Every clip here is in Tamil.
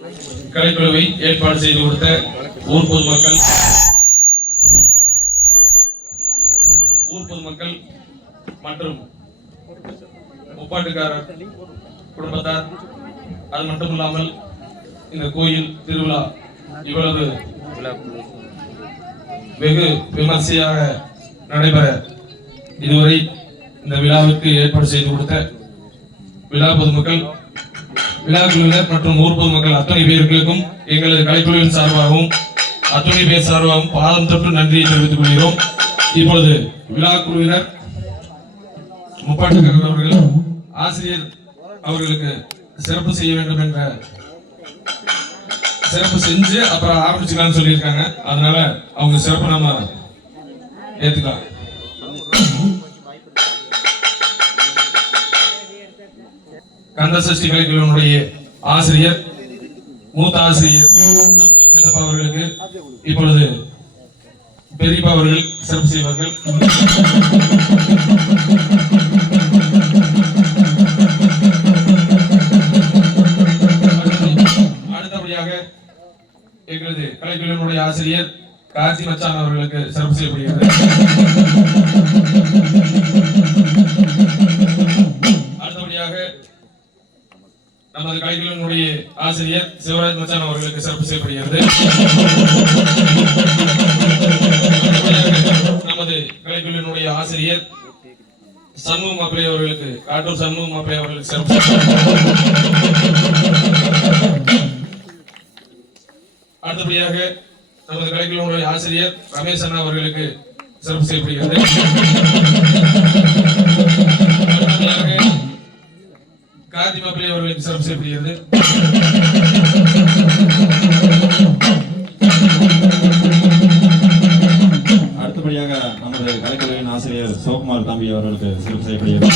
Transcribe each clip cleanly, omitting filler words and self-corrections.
கலைக்குழுவை ஏற்பாடு செய்து கொடுத்த ஊர் பொதுமக்கள் மற்றும் முப்பாட்டுக்காரர் குடும்பத்தார், அது மட்டுமில்லாமல் இந்த கோயில் திருவிழா இவ்வளவு வெகு விமர்சையாக நடைபெற இதுவரை இந்த விழாவிற்கு ஏற்பாடு செய்து கொடுத்த விழா பொதுமக்கள், விழா குழுவினர் மற்றும் ஊர் பொதுமக்கள் அத்தனை பேர்களுக்கும் எங்களது கலைக்குழுவின் சார்பாகவும் அத்தனை பேர் சார்பாகவும் பாதம் தொட்டு நன்றியை தெரிவித்துக் கொள்கிறோம். இப்பொழுது விழா குழுவினர் முப்பாட்டுக்காரர் அவர்கள் ஆசிரியர் அவர்களுக்கு சிறப்பு செய்ய வேண்டும் என்ற சிறப்பு செஞ்சு அப்புறம் ஆரம்பிச்சுக்கலாம்னு சொல்லியிருக்காங்க. அதனால அவங்க சிறப்பு நம்ம ஏத்துக்கலாம். கந்தசஷ்டி கலைக்குழுவினுடைய ஆசிரியர், மூத்த ஆசிரியர் சின்னப்பா அவர்களுக்கு இப்பொழுது பெரியப்பா அவர்கள் சிறப்பு செய்வார்கள். அடுத்தபடியாக எங்களது கலைக்குழுவினுடைய ஆசிரியர் கார்த்தி மச்சான் அவர்களுக்கு சிறப்பு செய்யப்படுகிறது. அடுத்தபடியாக நமது கலைக்குழுவினுடைய ஆசிரியர் சிவராஜ் மச்சான் அவர்களுக்கு சிறப்பு செய்யப்படுகிறது. நமது கலைக்குழுவினுடைய ஆசிரியர் சண்முக மாப்பிள்ளை அவர்களுக்கு, காட்டூர் சண்முக மாப்பிள்ளை அவர்களுக்கு சிறப்பு. அடுத்தபடியாக நமது கலைக்குழுவினுடைய ஆசிரியர் ரமேஷ் அண்ணா அவர்களுக்கு சிறப்பு செய்யப்படுகிறது. கார்த்தி மாப்பிள்ளை அவர்களுக்கு சிறப்பு செய்யப்படுகிறது. அடுத்தபடியாக நமது கலைக்குழுவின் ஆசிரியர் சிவகுமார் தம்பி அவர்களுக்கு சிறப்பு செய்யப்படுகிறது.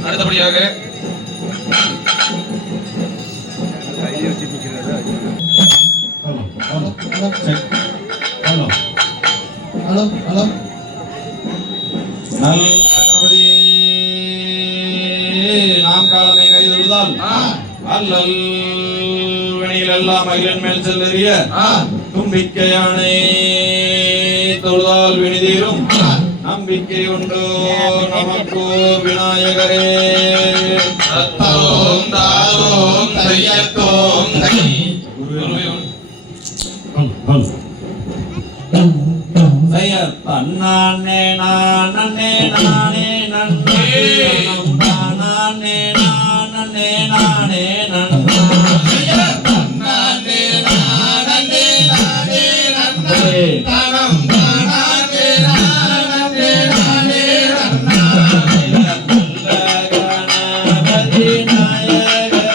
அடுத்தபடியாக நாம் காலமை கைதொழுதால் அல்லல் வினையில் எல்லாம் அகிலன் மேல் செல்லறிய தும்பிக்கையானை தொழுதால் வினிதீரும் நம்பிக்கை உண்டோ நமக்கோ விநாயகரே. தன்னானே நானே நானே நன்னே நானே நானே நானே நன்னே தன்னானே நானே நானே நன்னே தனம் நானே நானே நானே நன்னே கணபதி நாயகரே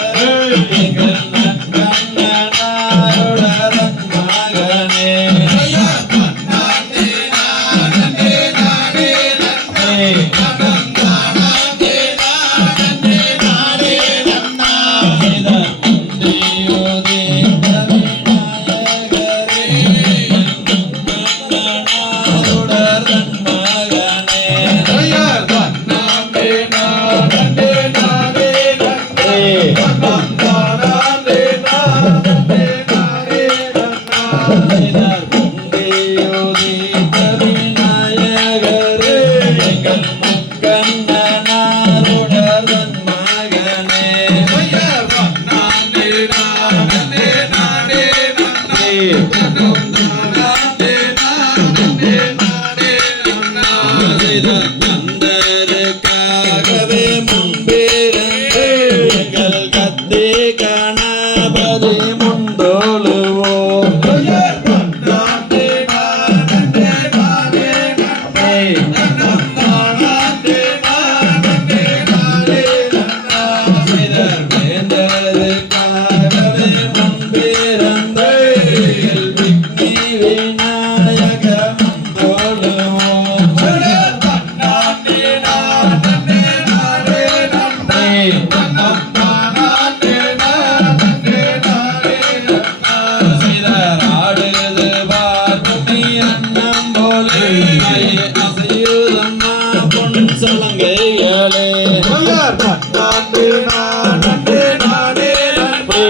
நானே நானே நன்றே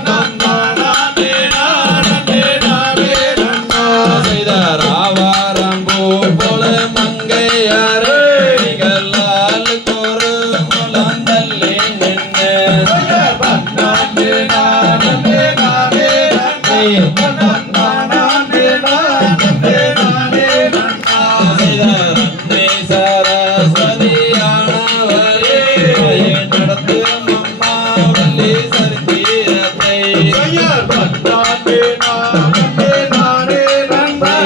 நானே நானே நானே நன்னா செய்த ராவாரம்பூ போல மங்கையாரே நிகழால் கோரு முழந்தள்ளி நின்று நானே நானே நானே நன்றே நானே நானே நானே நன்னா செய்த அன்னை சரஸ்வதியானவரே நடத்தும் அம்மா வள்ளி சரித்திரத்தை நானே நானே நானே நன்றே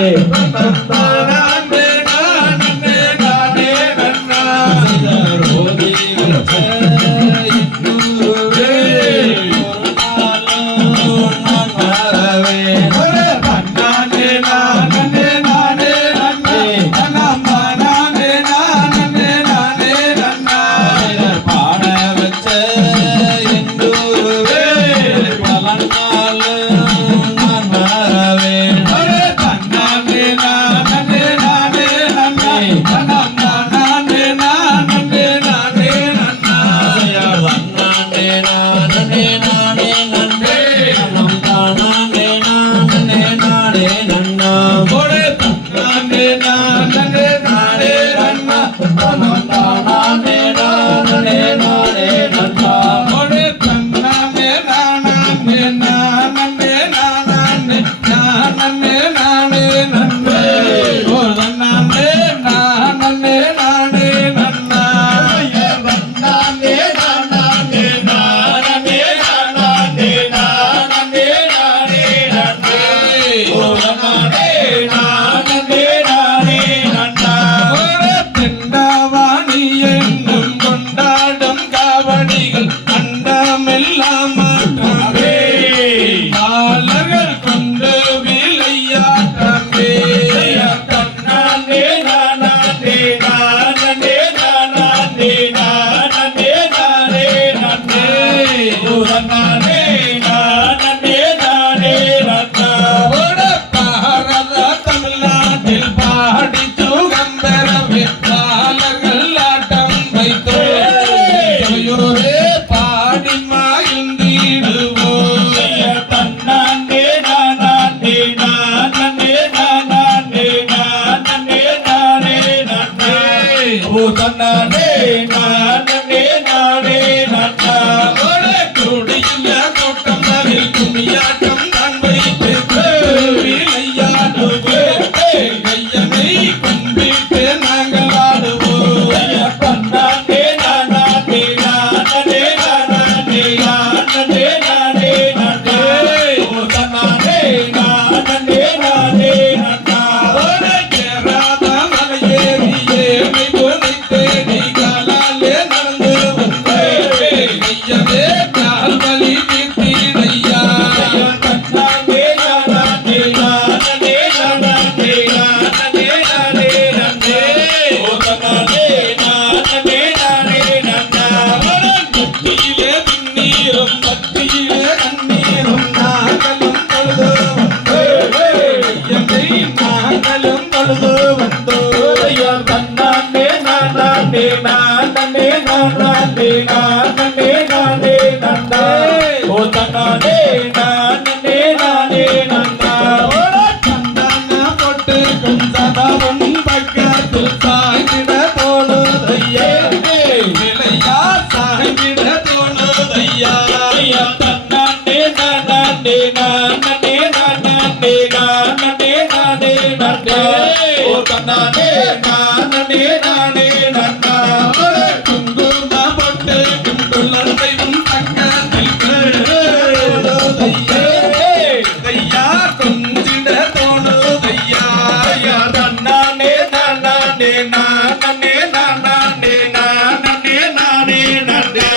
நானே நானே நானே நன்னா ரோதி விட்ட இன்னுருவே ஒரு நாளும் நான் மறவே நானே நானே நானே நன்றே நானே நானே நானே நன்னா பாட வச்ச இன்னுருவே பல நாளும் நான் மறவே நானே நானே நானே நன்றே நானே நானே நானே நன்னா நானே நானே நானே நன்றே நம் தானே நானே நானே நன்னா நானே நானே நானே நன்னா தானே நானே நானே நன்னா நானே நானே நானே நானே நானே நானே நன்றே ஓ நானே நானே நானே நன்னா நானே நானே நானே நானே நானே நானே நன்றே ஓ நானே நானே நானே நன்னா தெண்டவாணி என்னும் கொண்டாடும் காவடிகள் அண்டமெல்லாம் மாற்றமே பாலர்கள் கொண்டு விளையாட்டமே நானே நானே நானே நானே நானே நானே நன்றே ஓ நானே நானே நானே நன்னா பாரத தமிழ்நாட்டில் பாடி சுகம் பெறவே பாலர்கள் ஆட்டம் வைத்தோரே பாடி மகிழ்ந்திடுவோம் தன்னானே நானே நானே நானே நானே நானே நன்றே ஓ தன்னானே நானே நானே நன்னா குடிய கூட்டம் அதில் கும்மியாட்டம் தான் வைத்து விளையாடுவே கையனை கும்பிட்டு நாங்கள் ஆடுவோம் தன்னானே நானே நானே நானே நானே நானே நன்றே ஓ தன்னானே நானே நானே நன்னா கேராத மலையேறி ஏமை போனை தேடி காலாலே நடந்து வந்தே கையவே கால் வலி தீர்த்தீரையா தன்னானே நானே நானே நானே நானே நானே நன்றே ஓ தன்னானே நானே நானே நன்னா முத்தியிலே பின்னீரும் பத்தியிலே கண்ணீரும் நாங்களும் தொழுது வந்தோம் நாங்களும் தொழுது வந்தோம் தன்னானே நானே நானே நானே நானே நானே நன்னா ஓ தன்னானே நானே நானே நன்னா சந்தான பொட்டு சதாவன் பக்கத்தில் சாய்ந்திட தோணுதையே நிலையா சாய்ந்திட தோணுதையா தன்னானே நானே நானே நானே நானே நானே நன்னே ஓ தன்னானே நானே நானே நன்னா குங்கும பொட்டு குங்குலத்தையும் பக்கத்தில் தையா கொஞ்சிட தோணுதையா தன்னானே நானே நானே நானே நானே நானே நன்னே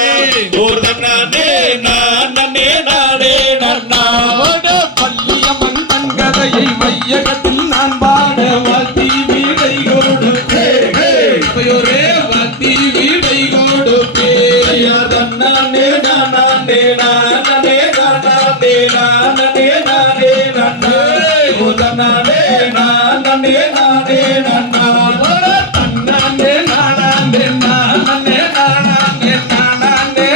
ஓ தன்னானே நானே நானே நன்னா பள்ளியம்மன் தங்கதையை மையகத்தில் நான் பாட வாத்தி வீடை கொடுப்பே வாத்தி வீடை கொடுப்பே தன்னானே நானே நானே நானே நானே நானே நன்னா ஓ தன்னானே நானே நானே நன்னா தன்னானே நானே நானே நானே நானே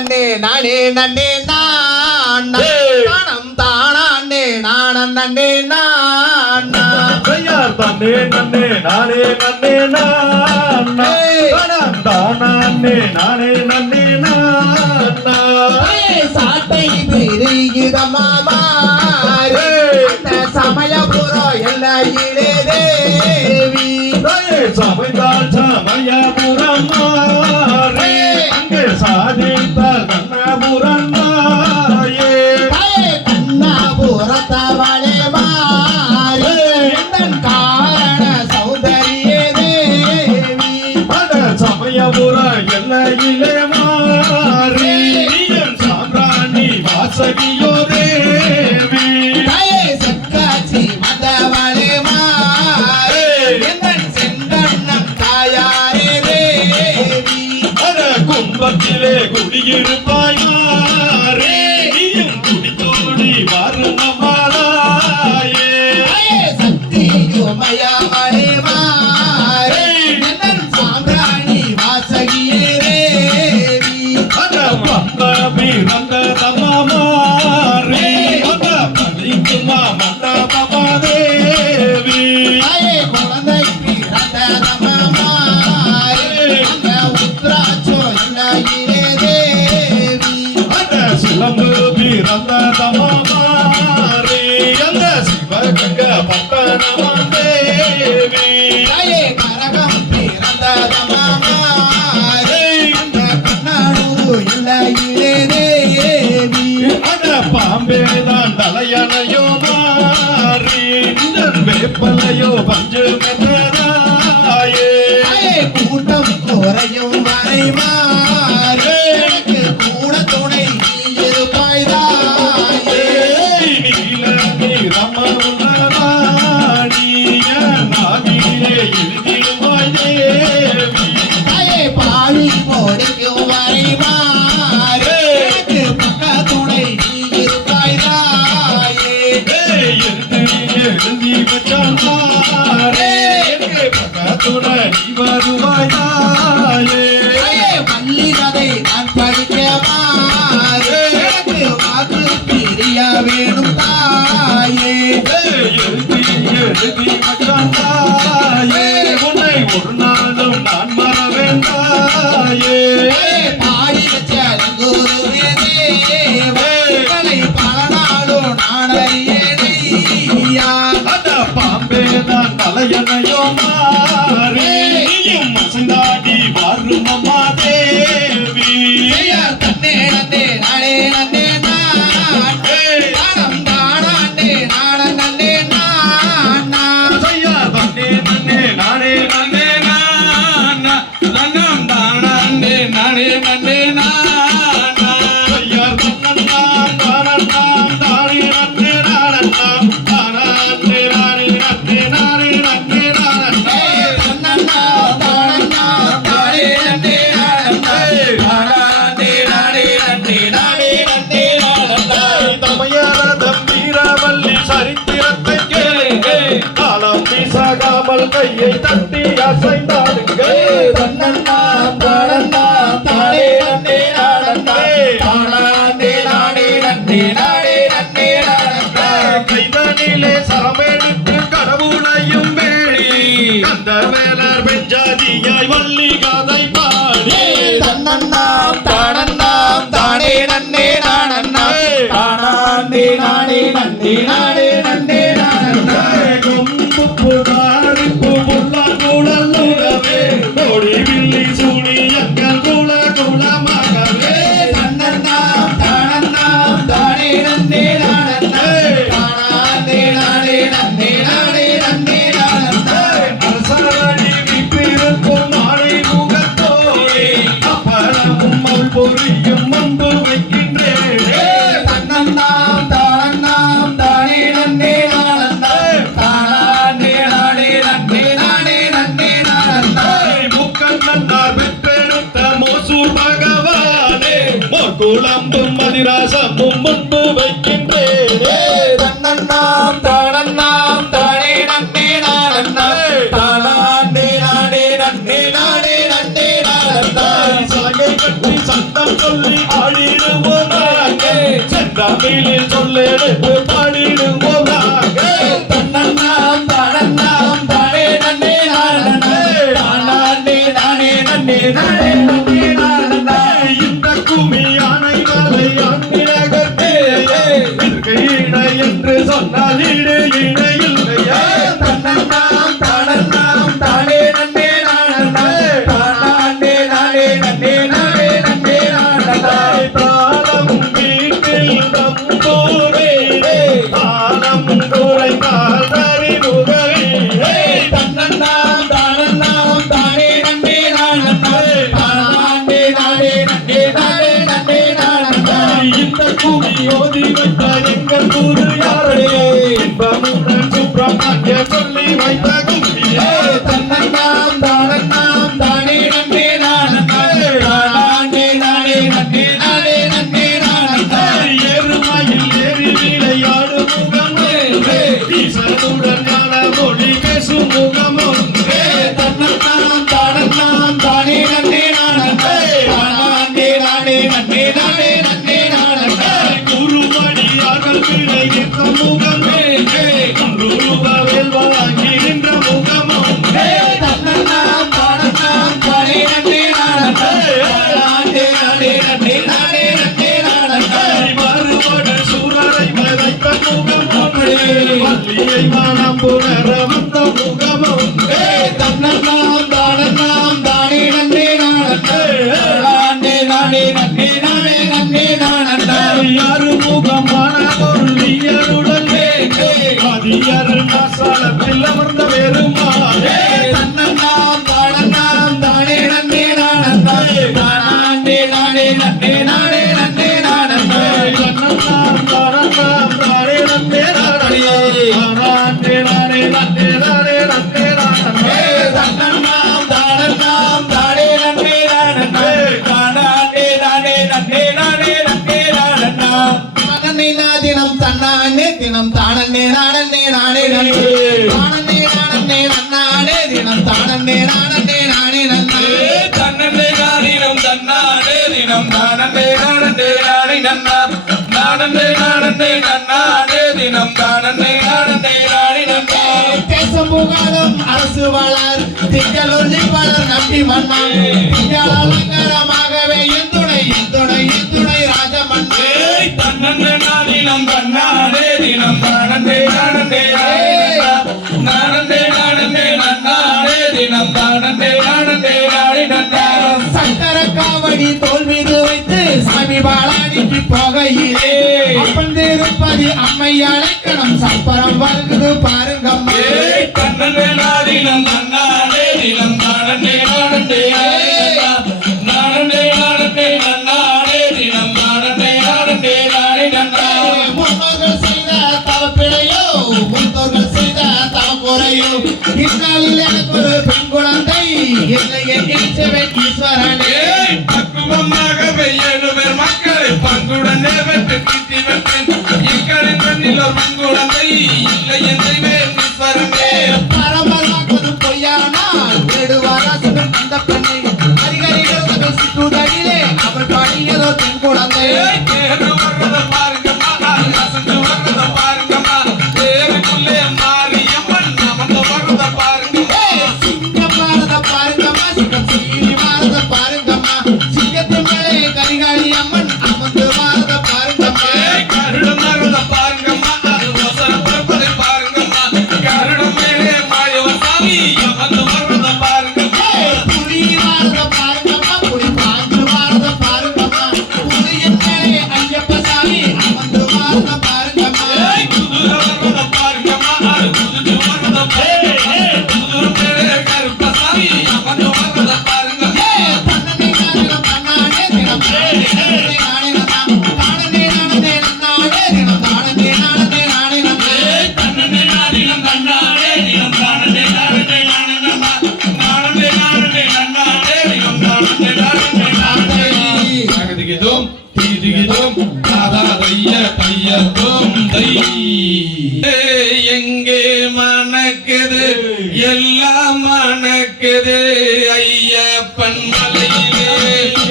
நன்னே நானே நன்னே நான் தானம் தானே நானம் நன்னே நான் ஐயார் தன்னே நன்னே நானே நன்னே நானே நானே நன்னே நானா சாட்டை பெருகிதமாமா சமயபுரம் எல்லையிலே தேவி சமைத்தால் சமயபுரம் மாறே அங்கே சாதித்தால் கண்ணபுரம் மாயே கண்ணபுரத்தவளே மாறே காரண சௌந்தரிய தேவி சமயபுரம் எல்லையிலே மாறே சாம்பிராணி வாசகியோ தேவி சக்காட்சி மதவளே மாறே செங்கண்ணன் தாயாரே தேவி கும்பத்திலே குடியிருப்பாய் மாறே நீயும் குடித்தோடி வருணமாலாயே சக்தியுமயமளே மாறே சாம்பிராணி வாசகியே தேவி பிறந்த தம்மாரே படிக்குமா மண்டபமா தேவி குழந்தை பிறந்ததமாரே உத்ராட்சோ இல்லையிலே தேவி சிலம்பு பிறந்த தம்மாரே அந்த சிவகங்க பட்டணமா தேவி கரகம் பிறந்ததமாரே கண்ணாடூரு இல்லையிலே தேவி பாம்பேதான் தலையணையோ மாறி வேப்பலையோ பஞ்சு மெத்தராயே கூட்டம் குறையும் வரை மாறே கூட துணை இருப்பாய்தாயே நீல நீரம உள்ளவாடிய நாவிலே எழுதிடுவாய் தேவி பாடி போடிக்கும் வரை மாறே பக்கத்துணை இருப்பாய்தாயே எழுதி வச்சாரே பக்கத்துடன் வருவாய் தாயே மல்லிகதை நான் படிக்க மாறே வாக்கு பிரிய வேணும் தாயே எழுதி வச்சாயே உன்னை ஒரு நாளும் நான் மறவேன் தாயே பாடி வச்ச குருவே தேவனை பல நாளும் நான் அறியேனையா அந்த பாம்பேதான் தலையணையோ மாறே நீயும் மசந்தாடி வருமம்மா தேவி தன்னே நன்னே நானே நன்னே நான் தானம் தானே நானம் நன்னே நான் ஐயா தன்னே நன்னே நானே நன்னே நானா தன்னம் தானே நானே நன்னே நானா ஐயா தன்னன்னான் தானன்னான் தானே நன்னே நானன்னான் தானே நானே நன்னே நானே நன்னே நானன்னா தன்னன்னா தானன்னா தானே நன்னே நானே நானே நன்னே நானே நன்னே நானே தமையரதம் வீரவல்லி சரித்திரத்தை கேளுங்க காலம் வீசாகாமல் கையை தட்டி அசைந்தாடுங்க தன்னன்னா தானன்னா தானே நன்னே நானே நானே நன்னே நன்னே கைதனிலே சரமெடுத்து கடவுளையும் வேடி அந்த வேலர் பெஞ்சாதியாய் வள்ளி கதை பாடி தன்னன்னாம் தானன்னாம் தானே நன்னே நானே நன்னே நானே கொம்பு புதாரிப்பு புள்ள குழலுடவே கோடி வில்லி சூடி எங்கள் குல குலமாகவே தன்னன்னாம் தானே நன்னே நானே அரசரடி விப்பிருக்கும் மாலை முகத்தோடி அப்பளமும் அவள் பொறியும் முன்பு வைக்கின்றேன் தன்னன்னாம் தானே நன்னே நானே முக்கன் நன்னார் பெற்றெடுத்த மோசூர் பகவானே குழம்பும் மதிராசமும் முன்பு வைக்கின்றேன் தன்னன்னாம் தானே நன்னே நானே சலங்கை கட்டி அர்த்தம் சொல்லி ஆடிடுவோம் நாங்கள் செந்தாமிழில் சொல்லெடுத்து பாடிடுவோம் நாங்கள் தன்னண்ணாம் தானண்ணாம் தானே நன்னே நானண்ணா தானே நானே நன்னே நானே நன்னே நானண்ணா இந்த கும்மி யானை மலை ஆண்மினகத்தே ஈட என்று சொன்னால் ஈடு இணை இல்லையா தன்னண்ணாம் தானண்ணாம் தானே நன்னே நானண்ணா தானே நானே நன்னே நானே நன்னே நானண்ணா தாளம் வீட்டில் தம்பூரே தாளம் குறைந்தால் தரிமுகவே தன்னண்ணாம் தானண்ணாம் தானே நன்னே நானண்ணா தானே நானே நன்னே நானே நன்னே நானண்ணா இந்த குமி ஓதி வைத்த எங்கள் குரு யாரே இன்பமுடன் சுப்பிரமணிய சொல்லி வைத்த கும்பியே தன்னண்ணாம் தானண்ணாம் தானே நன்னே நானண்ணா தானே நானே நன்னே நானே நன்னே நானண்ணா எருமையில் ஏறி விளையாடும் முகம் ஈசனுடன் ஞான மொழி பேசும் முகம் தன்னண்ணாம் தானண்ணாம் தானே நன்னே நானண்ணா தானே நானே நன்னே நானே நன்னே நானண்ணா குருமணியார்கள் பிழை நின்ற முகம் குருவேல் வாங்கி நின்ற முகமும் தன்னண்ணாம் தானண்ணாம் தானே நன்னே நானண்ணா தானே நானே நன்னே நானே நன்னே நானண்ணா மறுபட சூரரை மறைத்த முகம் பள்ளியை மனம் புணர வந்த முகமும் தன்னண்ணாம் தானண்ணாம் தானே நன்னே நானண்ணா தானே நானே நன்னே நானே நன்னே நானண்ணா யாரு முகமான பொருளியருடன் அதியர் நாசாலத்தில் அமர்ந்த பெருமாளே தன்னண்ணாம் தானண்ணாம் தானே நன்னே நானண்ணா தானே நானே நன்னே நானே நன்னே நானண்ணா கண்ணனாம் தானனாம் தானே நன்னே நானே தானே நானே நன்னே நானே நன்னே நானே தன்னண்ணாம் தானண்ணாம் தானே நன்னே நானண்ணா தானே நானே நன்னே நானே நன்னே நானண்ணா தானே தினம் தன்னானே தினம் தானே நானே நானே நன்னே தானே நானே நன்னானே தினம் தானே நானே நானே நன்னே தன்னே நானினம் தன்னானே தினம் தானே நானே நானே நன்னா நானே நானே நன்னானே தினம் தானே நானே நானே நன்னா தேசம் புகாரும் அரசு வளர் திங்களொல்லி வளர் நம்பி மன்னான் திங்கள் அலங்காரமாகவே என் துணை ராஜமன்னே தன்னே நானினம் தன்னானே தினம் தானே நானே நானே நானே நன்னானே தினம் தானே நானே நானே நன்னா சக்கர காவடி தோல் மீது வைத்து சாமி பாலாடிக்கு போகையிலே அப்பன் திருப்பதி அம்மை அழைக்கணும் சப்பரம் வருகுது பாருங்கம்மா தன்னே நானினம் தன்னானே தினம் தானே நானே நானே நானே நன்னானே தினம் தானே நானே நானே நன்னா முன்னோர்கள் செய்த தவப்பிழையோ முன்னோர்கள் செய்த தவக்குறையோ இந்நாளில் எனக்கு ஒரு பெண் குழந்தை இல்லையே கேட்சவன் ஈஸ்வரனே பக்குவமாகவே 7 பேர் மக்களை பங்குடனே வென்று கீர்த்தி வென்றேன் எங்களின் பெண்ணில் ஒரு பெண் குழந்தை இல்லை என்றைவேன் ஈஸ்வரனே பரம்பராக்குது பொய்யானால் நெடுவாராசுடன் அந்த பெண்ணை அதிகாரிகள் சிற்றுதலிலே அவள் பாடியதோ பெண் குழந்தை தேர்ந்து வர்றத பாருங்கம்மா அசந்து வர்றத பாருங்கம்மா தேருக்குள்ளே மாரியம்மன் அமர்ந்து வர்றத பாருங்கம்மா சிங்கம் மாறத பாருங்கம்மா சிங்கம் சீறி மாறத பாருங்கம்மா சிங்கத்தின் மேலே கரிகாளி அம்மன் அமர்ந்து மாறத பாருங்கம்மா கருடம் வர்றத பாருங்கம்மா அது வசனம் பிறப்பதை பாருங்கம்மா கருடம் மேலே மாயவர் சாமி அமர்ந்து வர்றத பாருங்கம்மா புலி மாறத பாருங்கம்மா புலி பாஞ்சு மாறத பாருங்கம்மா புலியின் மேலே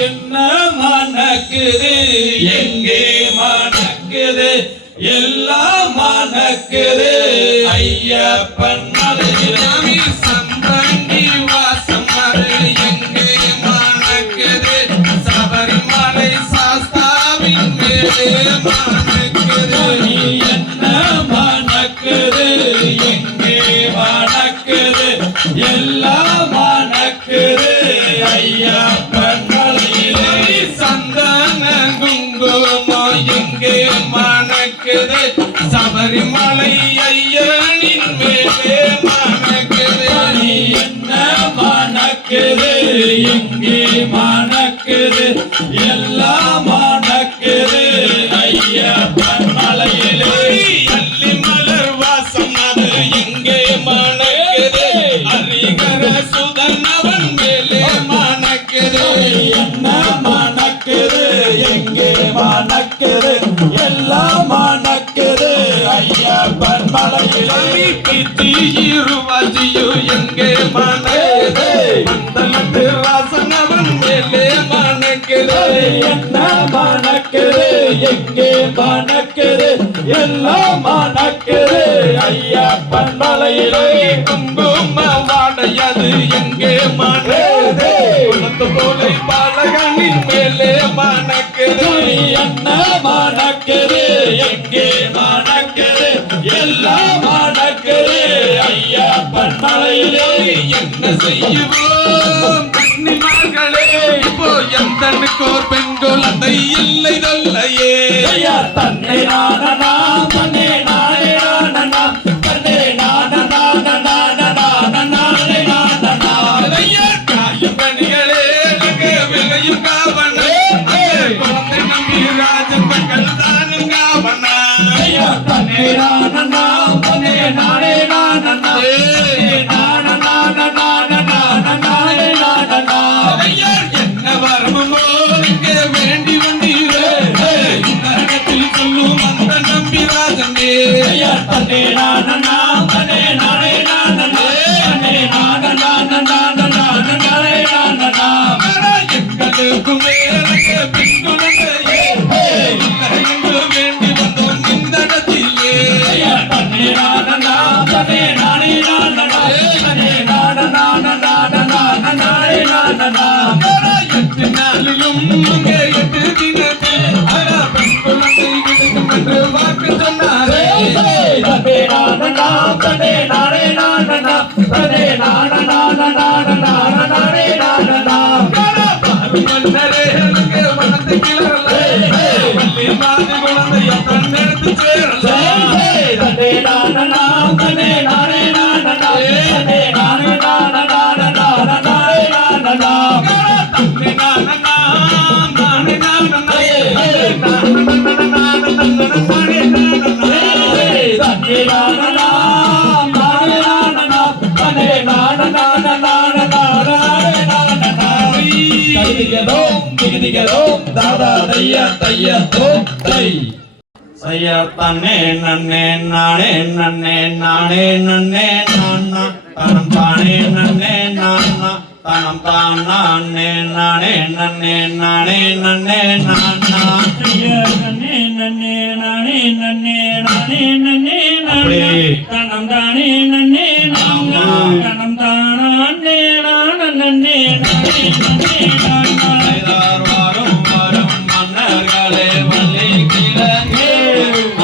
என்ன மணக்குது எங்கே மணக்குது எல்லாம் மணக்குது ஐயப்பன் மலையிலே சம்பங்கி வாசம் அது எங்கே மணக்குது சபரிமலை சாஸ்தாவின் மேலே மணக்குது என்ன மணக்குது எங்கே மணக்குது எல்லாம் மணக்குது ஐயப்பன் மலையிலே சந்தன குங்குமம் எங்கே மணக்குது சபரிமலை ஐயனின் மேலே மணக்குது என்ன மணக்குது எங்கே மணக்குது எல்லாம் மணக்குது ஐயப்பன் மலையிலே அள்ளி மலர் வாசம் அது எங்கே மணக்குது ஹரிகர சுதன் அவன் மேலே மணக்குது என்ன மணக்குது எங்கே மணக்குது எல்லாம் மணக்குது ஐயப்பன் மலையிலே பித்தி இருவாஜியோ எங்கே மணக்குது மந்தனத்து வாசன் அவன் மேலே மணக்குது என்ன மணக்குது எங்கே மணக்குது எல்லாம் மணக்குது ஐயப்பன் மலையிலே குங்கும வாடையது எங்கே மணக்குது குளத்து போலை பாலகனின் மேலே மணக்குது என்ன மணக்குது எங்கே மணக்குது எல்லாம் மணக்குது ஐயப்பன் மலையிலே என்ன செய்வோம் கன்னிமார்களே இப்போ எந்தனுக்கோர் பெண் குழந்தை இல்லை தொல்லையே தன்னை நானா தன்னை நானே நானா தன்னை நானா நானே நானா காயும் கனிகளே விளையும் காவனே குழந்தை நம்பி ராஜன் மக்கள் தானும் காவனா தன்னை நானா தன்னை நானே நானா என்ன வரமோ இங்கே வேண்டி வந்தீரே நரகத்தில் சொல்லும் அந்த நம்பி ராஜனே தன்னை நானா தன்னை நானே நானா எங்களுக்கு மேலே பின்குழந்தையே எங்கு வேண்டி வந்தோம் இந்த இடத்திலே தன்னை நானா தன்னை நானே எட்டு நாளிலும் அங்கே எட்டு தினத்தில் பெண் குழந்தை கிடைக்கும் என்று வாக்கு சொன்னாரே மன்னரே எனக்கு மனத்து கிளறல வள்ளி மாதிரி குழந்தைய தன்னெடுத்து சேரல தன்னே நானா தன்னே நானே நானா தன்னே நானே நானா நானே நானா தன்னே நானா நானே நானா தன்னே நானா தாதா தையா தையா தோ தை சையா தன்னே நன்னே நானே நன்னே நானே நன்னே நானா தனம் தானே நன்னே நானா தனம் தான் நானே நானே நன்னே நானே நன்னே நானா சையா நன்னே நன்னே நானே நன்னே நானே நன்னே நானா தனம் தானே நன்னே நானா தனம் தானே நானா நன்னே நானே நன்னே நானா வரும் வரும் மன்னர்களே வள்ளி கிழங்கே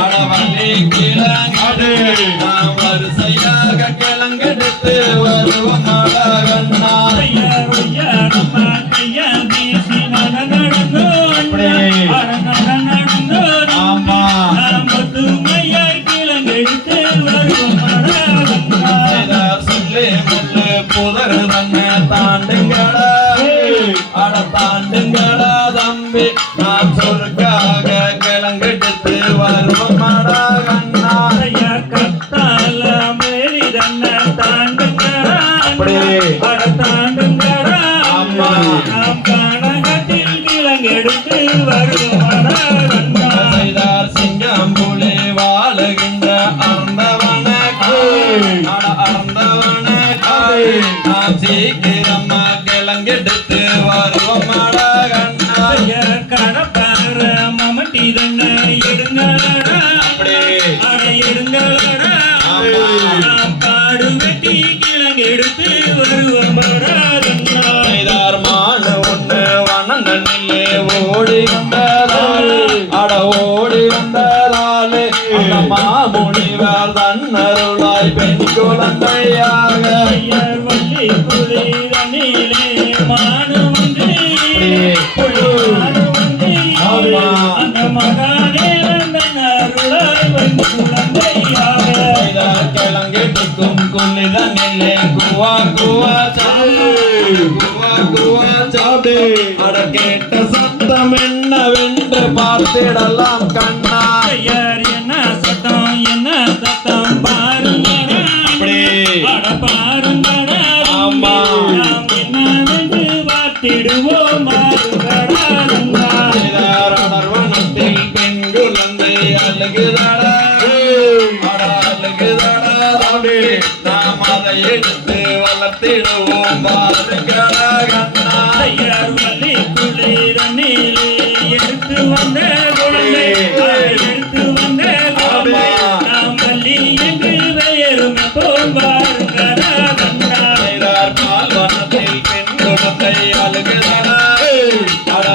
அடவள்ளி கிழங்கு நாம் வரிசையாக கிழங்கெடுத்து வருவோம் அழகண்ணா நம்ம கையா வீசி நடந்தோ ஆமா நாம் பத்துமையாய் கிழங்கெடுத்து வருவோம் அழகண்ணா சொல்லி முள்ளு புதர் தங்க தாண்டுங்களா அட தாண்டுங்களா தம்பி நான் சொற்காக கிழங்கெடுத்து வருவோம் அழகண்ணா கத்தால மேரி தன்ன தாண்டுங்களா அட தாண்டுங்களா அம்மா நாம் காணகத்தில் கிழங்கெடுத்து வருவோம் அழகண்ணா சிங்கம் புலி வாழுகின்ற அறந்தவன அறந்தவன நாம் சீக்கிரமா கிழங்கெடுத்து வருவோம் பெண் குழந்தையாக ஐயர் வள்ளி குளிரனிலே மானுவன்றி மானுவன்றி அந்த மகானே வந்தன் அருளாய் பெண் குழந்தையாக கிழங்கிட்டுக்கும் குளிரனிலே குவா குவா சாடு அட கேட்ட சத்தம் என்னவென்று பார்த்திடலாம் கண்ணா ஐயர் என்ன சத்தம் பாருங்கடா அட பாருங்கடா ஆமா. நாம் என்னவென்று பார்த்திடுவோம் மாறுங்கடா நந்தா. வனத்தில் பெண் குழந்தை அழுகுதடா அழுகுதடா தம்பி நாம் அதை எடுத்து வளர்த்திடுவோம் பாருங்கடா கண்ணா ஐயர் வள்ளி குளிரனிலே எடுத்து வந்த குழந்தை எடுத்து வந்த குழந்தை நாம் வள்ளி என்று பெயரும் போம்பாருங்கடா நந்தா. வனத்தில் பெண் குழந்தை அழுகுதடா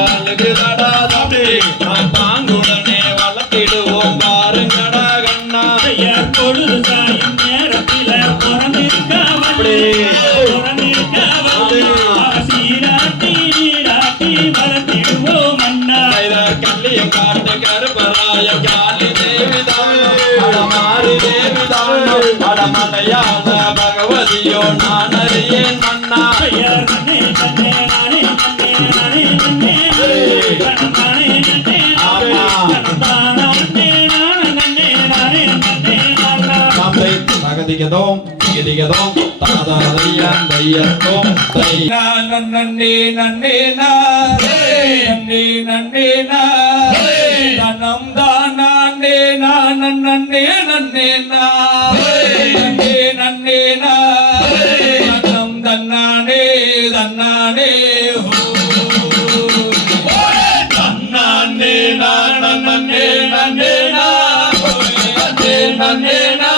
அழுகுதடா தம்பி நாம் தாங்குடனே வளர்த்திடுவோம் பாருங்கடா கண்ணா ஐயர் பொழுது சாயும் நேரத்தில புறமிருக்க சீராட்டி நீராட்டி வளர்த்திடுவோம் அண்ணா. கல்லிய காட்டு கருப்பராய காலி தேவிதான் அடமாரி தேவிதான் அடமலையான பகவதியோ நான் அறியேன் மன்னா ஐயர் நன்னே நன்னே நானே நன்னே நானே நன்னே நானே நன்னே ஆமா. நன்னே நானே நானே நன்னே நானா. தம்பை தகதிகதோம் திகதிகதோம் தாதாதையான் தையத்தோம் தை நன்னே நன்னே நா நன்னே நன்னே நா தனம் தானே நா நன்னே நன்னே நா நன்னே நன்னே நா தனம் தன்னானே தன்னானே தன்னானே நா நன்னே நன்னே நா நன்னே நன்னே நா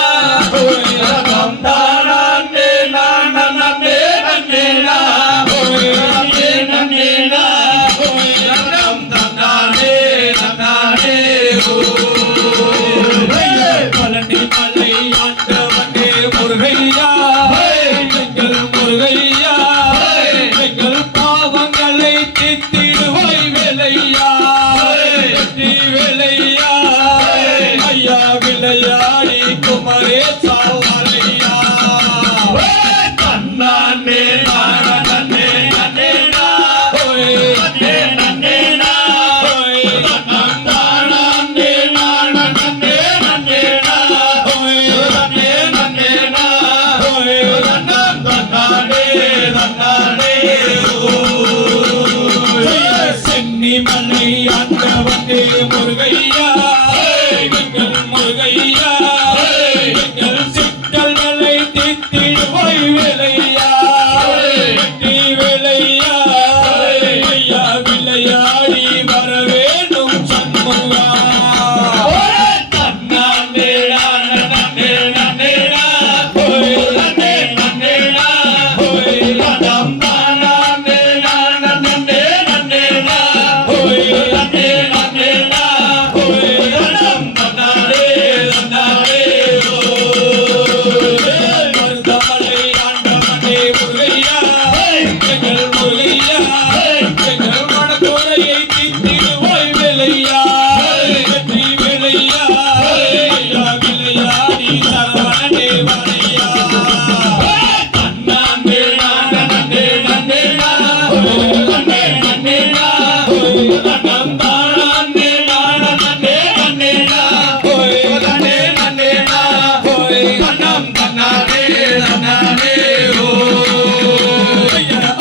தனம் தானே நா நன்னே நன்னே நா நன்னே நன்னே நா தனம் தன்னானே தன்னானே பழனி மலை ஆண்டவனே முருகையா எங்கள் முருகையா எங்கள் பாவங்களை தீர்த்திடுவாய் வேலையா வெற்றி வேலையா ஐயா விளையாடி குமரேசா வாழையா தன்னானே நானே நன்னே நா நன்னே நன்னே நா தன்னம் தானே நானே நன்னே நா நன்னே நன்னே நா தன்னம் தன்னானே தன்னானே சென்னி மலை ஆண்டவனே முருகையா எங்கள் முருகையா எங்கள் சிக்கல்களை தீர்த்திடுவாய் வேலையா வெற்றி வேலையா ஐயா விளையாடி வர வேண்டும் சண்முகா தன்னானே நன்னே நன்னே நா நன்னே நன்னே நா தனம் தானே நன்னே நன்னே நா நன்னே நன்னே நா தனம் தன்னானே தன்னானே மருதமலை ஆண்டவனே முருகையா எங்கள் முருகையா எங்கள் மனக்குறையை தீர்த்திடுவாய் வேலையா வெற்றி வேலையா ஐயா விளையாடி சரவணனே வாழையா தன்னானே நன்னே நன்னே நா நன்னே நன்னே நா தனம் தானே நன்னே நன்னே நா நன்னே நன்னே நா தனம் தன்னானே தன்னானே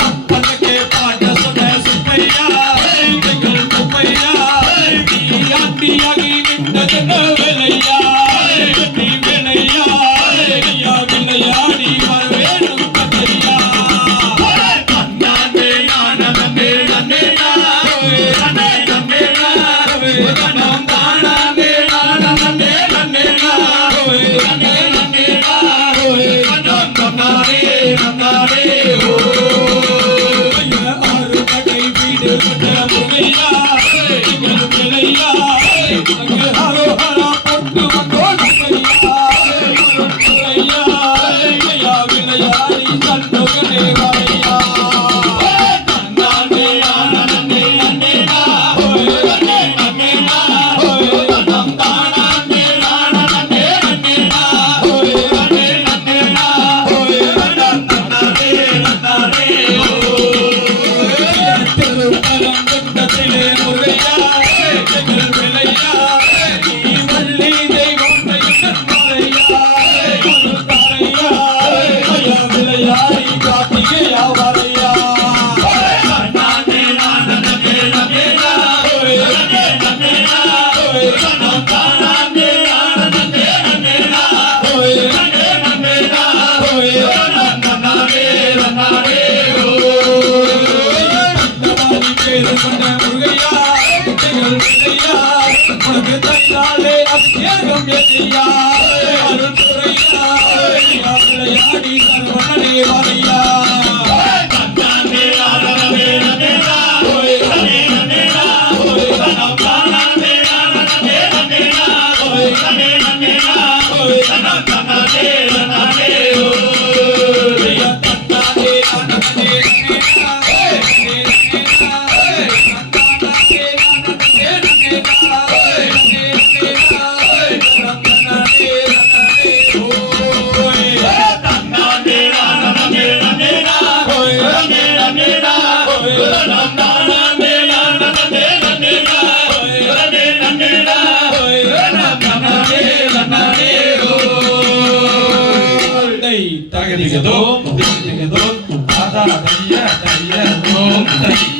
அப்பனுக்கு பாட்ட சொன்ன சுப்பையா எங்கள் சுப்பையா நீ ஆண்டியாகி விட்டதென்ன வேலையா வெற்றி வேலையா ஐயா விளையாடி வர வேணும் கதையா தன்னானே நன்னே நன்னே நா நன்னே நன்னே நா தனம் தானே நன்னே நன்னே நா நன்னே நன்னே நா தனம் தன்னானே தன்னானே ஆறுபடை வீடு கொண்ட முருகையா எங்கள் விளையா அங்கு ஹரோ ஹரா பொட்டு வந்தோம் முருகையா கொண்ட முருகையா எங்கள் முருகையா உனக்கு தைத்தாலே அபிஷேகம் ஏதையா அருள் துறையா விளையாடி சரவணனே வாரையா தகதிகதோ தாதா தைய தைய தோம் தை